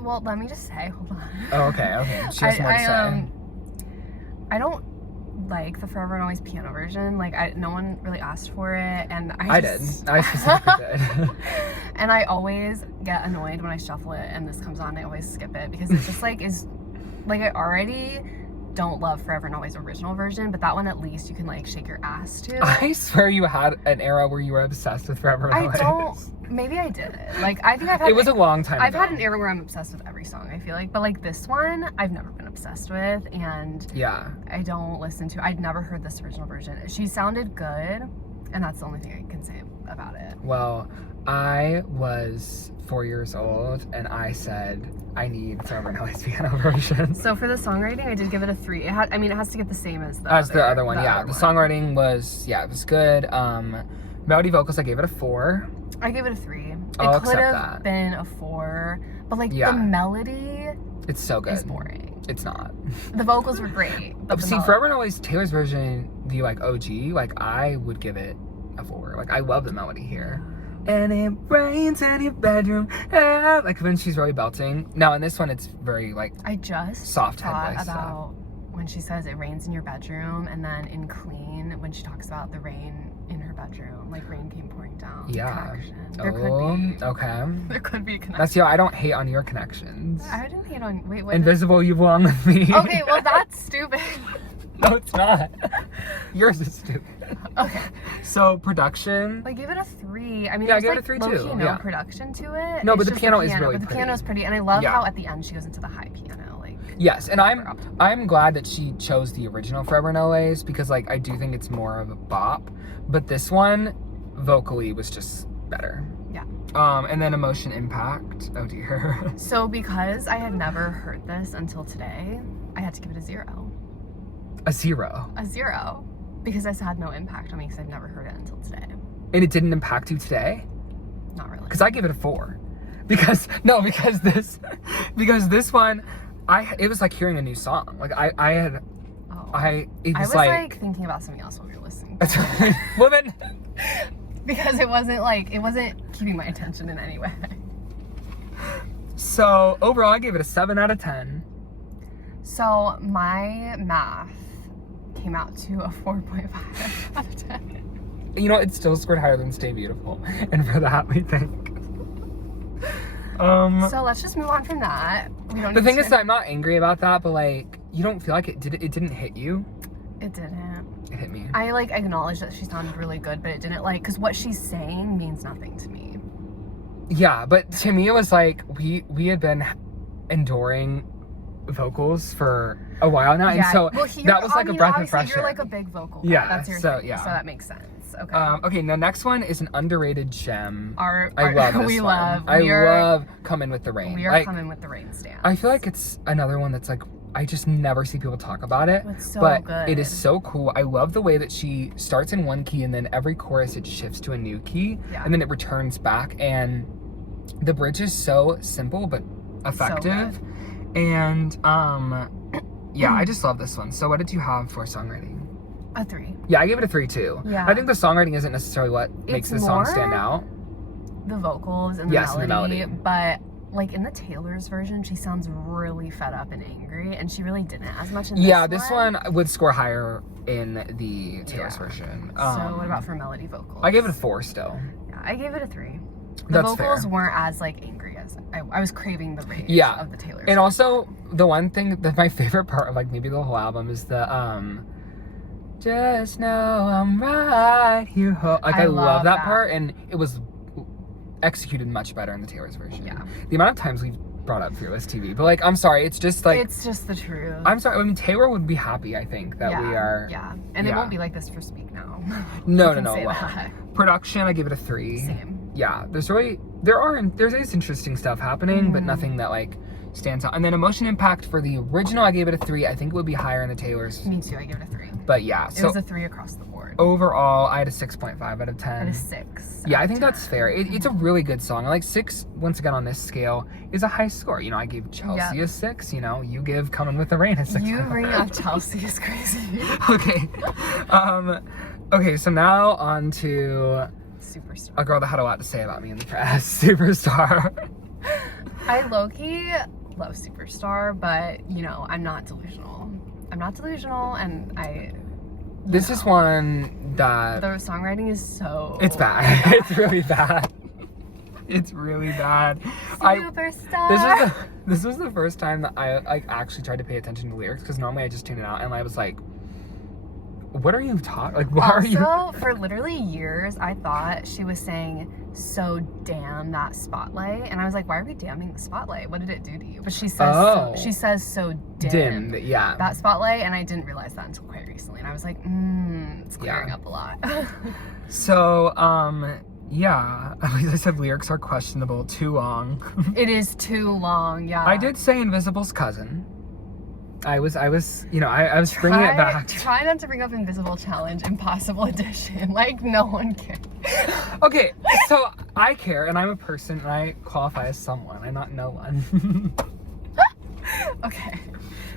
Well, let me just say, hold on. Oh, okay. She has more to say. I don't like the Forever and Always piano version. Like, no one really asked for it, and I did. I specifically did. And I always get annoyed when I shuffle it and this comes on. I always skip it because it just like is like, I already don't love Forever and Always original version, but that one at least you can like shake your ass to. I swear you had an era where you were obsessed with Forever and Always. Maybe I did it. Like, I think I've had... It was a long time I've ago. had an era where I'm obsessed with every song, I feel like. But, like, this one, I've never been obsessed with. And yeah, I don't listen to... I'd never heard this original version. She sounded good. And that's the only thing I can say about it. Well, I was 4 years old, and I said, I need Forever and Always piano version. So, for the songwriting, I did give it a 3. It has to get the same as the other one. Yeah, the songwriting was... Yeah, it was good. Melody vocals, I gave it a 4. I gave it a 3. I'll it could have that. Been a 4, but like the melody, it's so good. Is boring. It's not. The vocals were great. But see, Forever and Always Taylor's version, the like OG, like I would give it a 4. Like I love the melody here. And it rains in your bedroom. Like when she's really belting. Now in this one, it's very like I just soft head thought voice about when she says it rains in your bedroom, and then in Clean when she talks about the rain in her bedroom, like rain came pouring down. Yeah. There could be. Okay. There could be a connection. That's I don't hate on your connections. I didn't hate on. Wait, what? Invisible, you belong with me. Okay, well that's stupid. No, it's not. Yours is stupid. Okay. So production. I give it a 3. I mean, yeah, I there's give it a 3 low-key too. no production to it. No, it's but the piano is really but the pretty. piano's pretty, and I love how at the end she goes into the high piano. Like. Yes, and I'm glad that she chose the original Forever and Always because like I do think it's more of a bop, but this one vocally was just better. Yeah. And then Emotion Impact. Oh dear. So because I had never heard this until today, I had to give it a 0. A 0. A 0. Because this had no impact on me because I've never heard it until today. And it didn't impact you today? Not really. Because I give it a 4. Because this one, it was like hearing a new song. Like it was like thinking about something else while we were listening. Well then, because it wasn't keeping my attention in any way. So overall, I gave it a 7 out of 10. So my math came out to a 4.5 out of 10. You know, it still scored higher than Stay Beautiful, and for that we think. So let's just move on from that. We don't. The thing is that I'm not angry about that, but like, you don't feel like it didn't hit you. It didn't. It hit me. I like acknowledge that she sounded really good, but it didn't like because what she's saying means nothing to me. Yeah, but to me it was like we had been enduring vocals for a while now, and so that was like a breath of fresh air. You're like a big vocal guy. Yeah, that's your thing, so that makes sense. Okay. Okay, now next one is an underrated gem. I love this one. I love Come With the Rain. We are Coming With the Rain stands. I feel like it's another one that's like, I just never see people talk about it. It's so but good. It is so cool. I love the way that she starts in one key and then every chorus it shifts to a new key and then it returns back, and the bridge is so simple but effective. So and yeah, I just love this one. So what did you have for songwriting? A 3. Yeah, I gave it a 3 too. Yeah. I think the songwriting isn't necessarily what makes the song stand out. The vocals and the melody, but like in the Taylor's version, she sounds really fed up and angry, and she really didn't as much in this one. Yeah, this one would score higher in the Taylor's version. So what about for melody vocals? I gave it a 4 still. Yeah, I gave it a 3. The That's vocals fair. weren't as like angry as I was craving the rage of the Taylor's. And also the one thing that my favorite part of like maybe the whole album is the just know I'm right here. Like I love that part, and it was executed much better in the Taylor's version. Yeah. The amount of times we've brought up Fearless TV, but like I'm sorry, it's just like it's just the truth. I'm sorry. I mean, Taylor would be happy. I think that we are. Yeah, and it won't be like this for Speak Now. No, can no, say well, that. production, I give it a 3. Same. Yeah, there is interesting stuff happening, but nothing that like stands out. And then emotion impact for the original, I gave it a 3. I think it would be higher in the Taylor's. Me too, I give it a 3. But yeah, It so was a 3 across the board. overall, I had a 6.5 out of 10. And a 6. Yeah, out I of think 10. that's fair. It's a really good song. Like 6, once again on this scale, is a high score. You know, I gave Chelsea a 6. You know, you give Coming with the Rain a 6. You bring up Chelsea is crazy. Okay. Okay, so now on to Superstar. a girl that had a lot to say about me in the press, Superstar. I low-key love Superstar, but, you know, I'm not delusional. And This is one that... the songwriting is so... It's bad. It's really bad. It's really bad. Superstar. This was the first time that I actually tried to pay attention to lyrics, because normally I just tune it out and I was like, what are you talking? Like, why are you? Also, for literally years, I thought she was saying, so damn that spotlight. And I was like, why are we damning the spotlight? What did it do to you? But she says, so dim yeah. that spotlight. And I didn't realize that until quite recently. And I was like, it's clearing up a lot. So, yeah, I said lyrics are questionable, too long. It is too long, yeah. I did say Invisible's cousin. I was, you know, I was bringing it back. Try not to bring up Invisible Challenge, Impossible Edition. Like, no one cares. Okay, so I care, and I'm a person, and I qualify as someone. I'm not no one. Okay.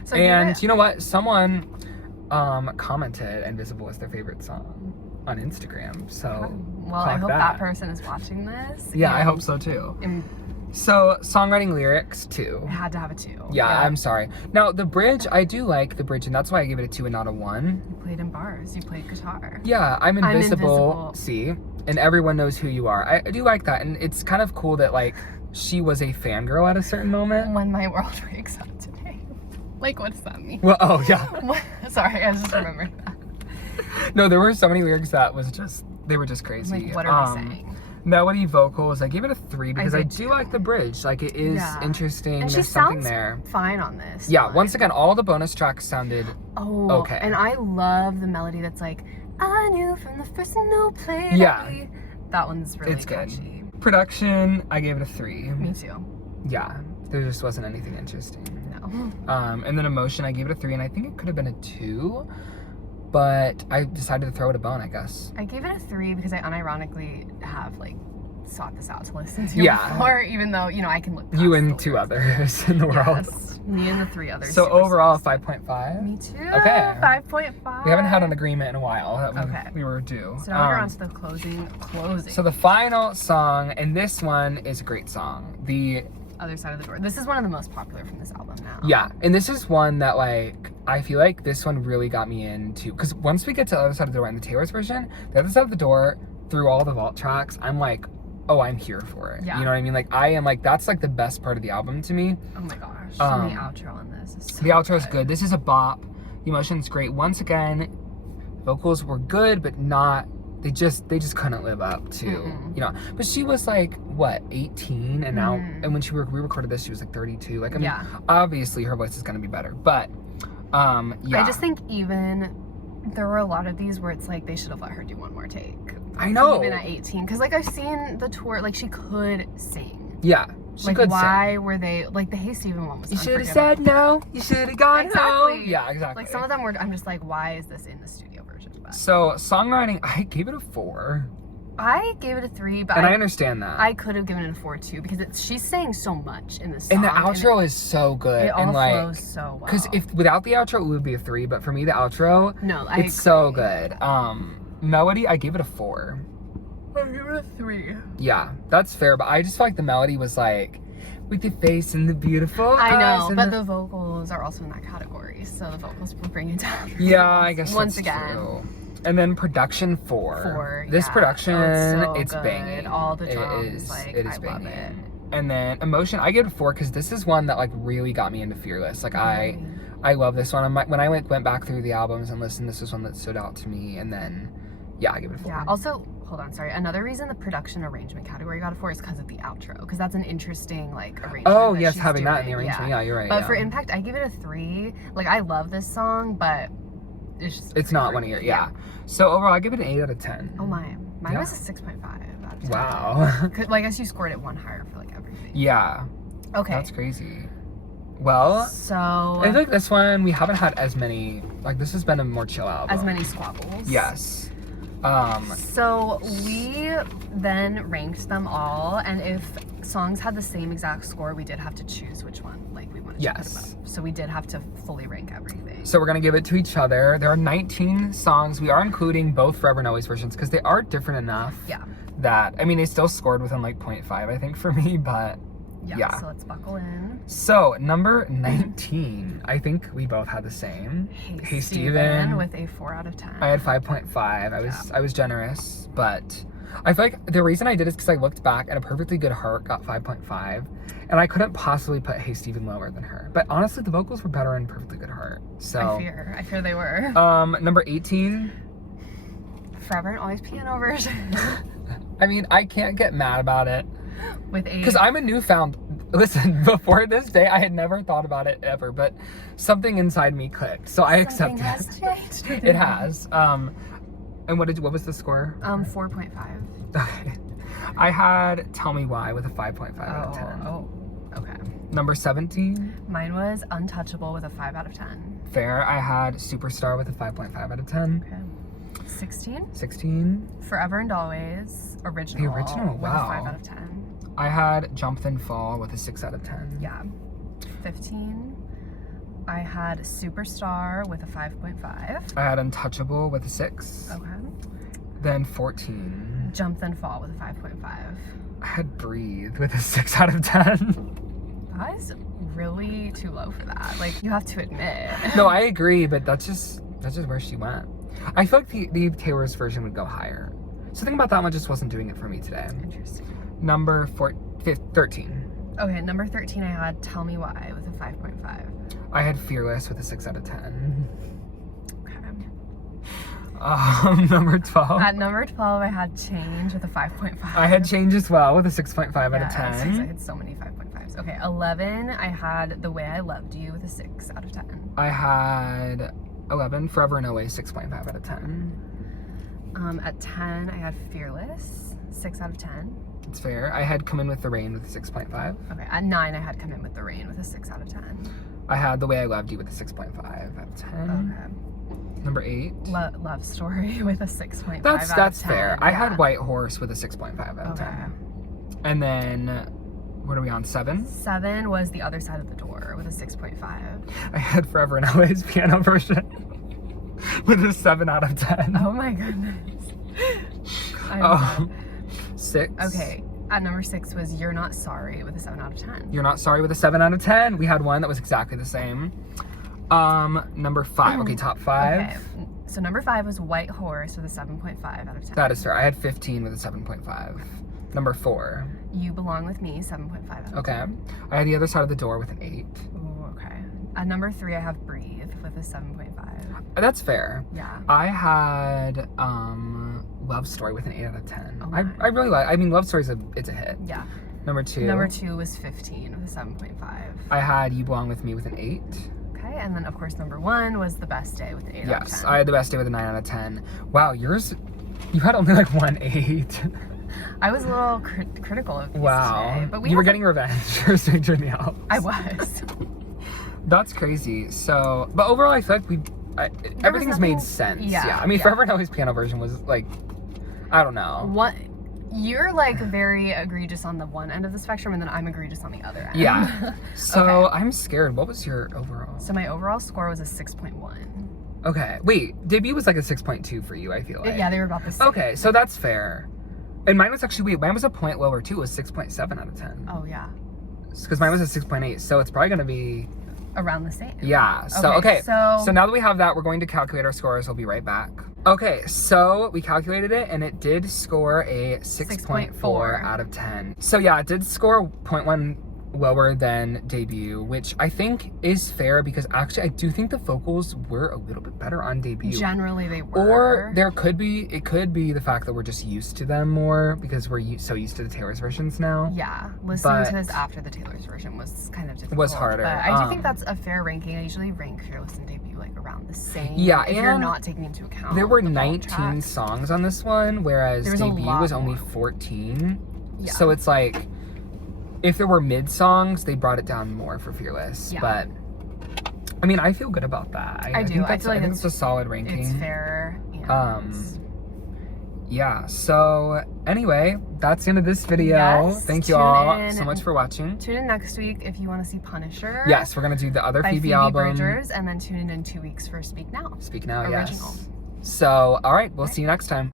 So and you know what? Someone commented Invisible was their favorite song on Instagram. So, well, I hope that person is watching this. Yeah, I hope so too. So, songwriting lyrics, 2. It had to have a 2. Yeah, I'm sorry. Now, the bridge, I do like the bridge, and that's why I give it a 2 and not a 1. You played in bars. You played guitar. Yeah, I'm invisible. See? And everyone knows who you are. I do like that, and it's kind of cool that, like, she was a fangirl at a certain moment. When my world breaks up today. Like, what does that mean? Well, oh, yeah. Sorry, I just remembered that. No, there were so many lyrics that was just, they were just crazy. Like, what are we saying? Melody, vocals, I gave it a 3 because I do like the bridge. Like, it is interesting. And there's something there. Fine on this. Yeah, once again, all the bonus tracks sounded okay. And I love the melody that's like, I knew from the first note played. Yeah. That one's really catchy. Production, I gave it a 3. Me too. Yeah, there just wasn't anything interesting. No. And then emotion, I gave it a 3, and I think it could have been a 2. But I decided to throw it a bone, I guess. I gave it a 3 because I unironically have, like, sought this out to listen to before, even though, you know, I can look past you and 2 others in the world. Yes, me and the 3 others. So overall, 5.5? Me too. Okay. 5.5. We haven't had an agreement in a while. Okay. We were due. So now we're on to the closing. So the final song, and this one is a great song. The Other Side of the Door. This is one of the most popular from this album now. Yeah, and this is one that, like, I feel like this one really got me into, because once we get to The Other Side of the Door in the Taylor's version, The Other Side of the Door, through all the vault tracks, I'm like, oh, I'm here for it. Yeah. You know what I mean? Like, I am, like, that's, like, the best part of the album to me. Oh my gosh. And the outro on this is so The outro is good. This is a bop. The emotion's great. Once again, vocals were good, but not, they just couldn't live up to, you know. But she was, like, what, 18? And now, and when she re-recorded this, she was, like, 32. Like, I mean, obviously her voice is going to be better. But, yeah. I just think even, there were a lot of these where it's like, they should have let her do one more take. I know. Even at 18. Because, like, I've seen the tour, like, she could sing. Yeah. She like, could why sing. were they, like, the Hey Stephen one was You should have said no. You should have gone home. Yeah, exactly. Like, some of them were, I'm just like, why is this in the studio version? But so, songwriting, I gave it a 4. I gave it a 3, but and I understand that. I could have given it a 4 too, because she's saying so much in this song. And the outro is so good. It all and, like, flows so well. Because if without the outro, it would be a 3, but for me, the outro, it's so good. Melody, I gave it a 4. I gave it a 3. Yeah, that's fair, but I just feel like the melody was like, with your face and the beautiful I eyes know, but the vocals are also in that category, so the vocals will bring it down. Yeah, I guess once that's again. True. And then production 4. This production, it's banging. All the drums, it is I banging. love it. And then emotion, I give it a 4 because this is one that, like, really got me into Fearless. Like, I love this one. When I went back through the albums and listened, this was one that stood out to me. And then, yeah, I give it a 4. Yeah. Also, hold on, sorry. Another reason the production arrangement category got a 4 is because of the outro, because that's an interesting, like, arrangement. Oh yes, having that in the arrangement. Yeah, you're right. But for Impact, I give it a 3. Like, I love this song, but it's not one of your, yeah. So overall, I give it an 8 out of 10. Oh my. Mine Yeah. was a 6.5 out of 10. Wow. Well, I guess you scored it one higher for like everything. Yeah. Okay. That's crazy. Well, So I feel like this one, we haven't had as many, like this has been a more chill album. as many squabbles. Yes. So we then ranked them all, and if songs had the same exact score, we did have to choose which one like we wanted to put Yes. above. So we did have to fully rank everything. So we're gonna give it to each other. There are 19 songs. We are including both Forever and Always versions because they are different enough. Yeah. That, I mean, they still scored within like 0.5, I think, for me, but yeah. So let's buckle in. So number 19, I think we both had the same. Hey Steven with a 4 out of 10. I had 5.5. I was generous, but I feel like the reason I did is because I looked back and A Perfectly Good Heart got 5.5, and I couldn't possibly put Hey Steven lower than her. But honestly, the vocals were better in Perfectly Good Heart. So I fear they were. Number 18. Forever and Always piano version. I mean, I can't get mad about it. With a. Because I'm a newfound. Listen, before this day, I had never thought about it ever, but something inside me clicked, so I accepted Something has changed. it. has. And what was the score? 4.5. Okay. I had Tell Me Why with a 5.5 out of 10. Oh, okay. Number 17. Mine was Untouchable with a 5 out of 10. Fair. I had Superstar with a 5.5 out of 10. Okay. 16. 16. Forever and Always original. The original, with wow. a 5 out of 10. I had Jump Then Fall with a 6 out of 10. Yeah. 15. I had Superstar with a 5.5. I had Untouchable with a 6. Okay. Then 14. Jump Then Fall with a 5.5. I had Breathe with a 6 out of 10. That is really too low for that. Like, you have to admit. No, I agree, but that's just where she went. I feel like the Taylor's version would go higher. Something about that one just wasn't doing it for me today. Interesting. Number 13. Okay, number 13, I had Tell Me Why with a 5.5. I had Fearless with a 6 out of 10. Okay. Number 12. At number 12, I had Change with a 5.5. I had Change as well with a 6.5 out of Yes, 10. I had so many 5.5s. Okay, 11, I had The Way I Loved You with a 6 out of 10. I had 11, Forever and Always, 6.5 out of 10. At 10, I had Fearless, 6 out of 10. It's fair. I had Come In With the Rain with a 6.5. Okay, at 9, I had Come In With the Rain with a 6 out of 10. I had The Way I Loved You with a 6.5 out of 10. Okay. Number 8. Love Story with a 6.5 That's out of 10. fair. I had Yeah. White Horse with a 6.5 out of 10. And then, what are we on, 7? 7 was The Other Side of the Door with a 6.5. I had Forever and Always piano version with a 7 out of 10. Oh my goodness. I'm 6. okay, at number 6 was You're Not Sorry with a 7 out of 10. You're Not Sorry with a 7 out of 10. We had one that was exactly the same. Number 5. Okay, top 5. Okay, so number 5 was White Horse with a 7.5 out of 10. That is fair. I had 15 with a 7.5. Number 4. You Belong With Me, 7.5 out of 10. Okay. I had The Other Side of the Door with an 8. Ooh, okay. At number 3, I have Breathe with a 7.5. That's fair. Yeah. I had Love Story with an 8 out of 10. Oh I really like, I mean, Love Story's it's a hit. Yeah. Number 2. Number 2 was 15 with a 7.5. I had You Belong With Me with an 8. Okay, and then of course number 1 was The Best Day with an 8 out of 10. Yes, I had The Best Day with a 9 out of 10. Wow, you had only like 1 8. I was a little critical of these Wow. today, but you were getting revenge for Stranger in the Alps. I was. That's crazy. So, but overall, I feel like everything's made sense. Yeah, I mean, yeah. Forever and Always piano version was like, I don't know. What you're like very egregious on the one end of the spectrum, and then I'm egregious on the other end. Yeah. So Okay. I'm scared. What was your overall? So my overall score was a 6.1. Okay. Wait, debut was like a 6.2 for you, I feel like. Yeah, they were about the same. Okay, so that's fair. And mine was actually, mine was a point lower too. It was 6.7 out of 10. Oh yeah. Because mine was a 6.8, so it's probably going to be... Around the same. Yeah. So, Okay, okay. so- So now that we have that, we're going to calculate our scores. We'll be right back. Okay, so we calculated it, and it did score a 6.4 6.4 out of 10. So yeah, it did score 0.1 lower than debut, which I think is fair because actually I do think the vocals were a little bit better on debut. Generally they were. Or it could be the fact that we're just used to them more because we're so used to the Taylor's versions now. Yeah, listening to this after the Taylor's version was kind of difficult. Was harder. But I do think that's a fair ranking. I usually rank Fearless and debut like around the same. Yeah, if you're not taking into account. There were the 19 songs on this one, whereas debut was only 14. Yeah. So it's like, if there were mid songs, they brought it down more for Fearless. Yeah. But I mean, I feel good about that. I do. I think it's a solid ranking. It's fair. And yeah. So anyway, that's the end of this video. Yes, Thank you all so much for watching. Tune in next week if you want to see Punisher. Yes, we're gonna do the other by Phoebe album. Bridgers, and then tune in 2 weeks for Speak Now. Speak Now. Original. Yes. So all right, we'll see you next time.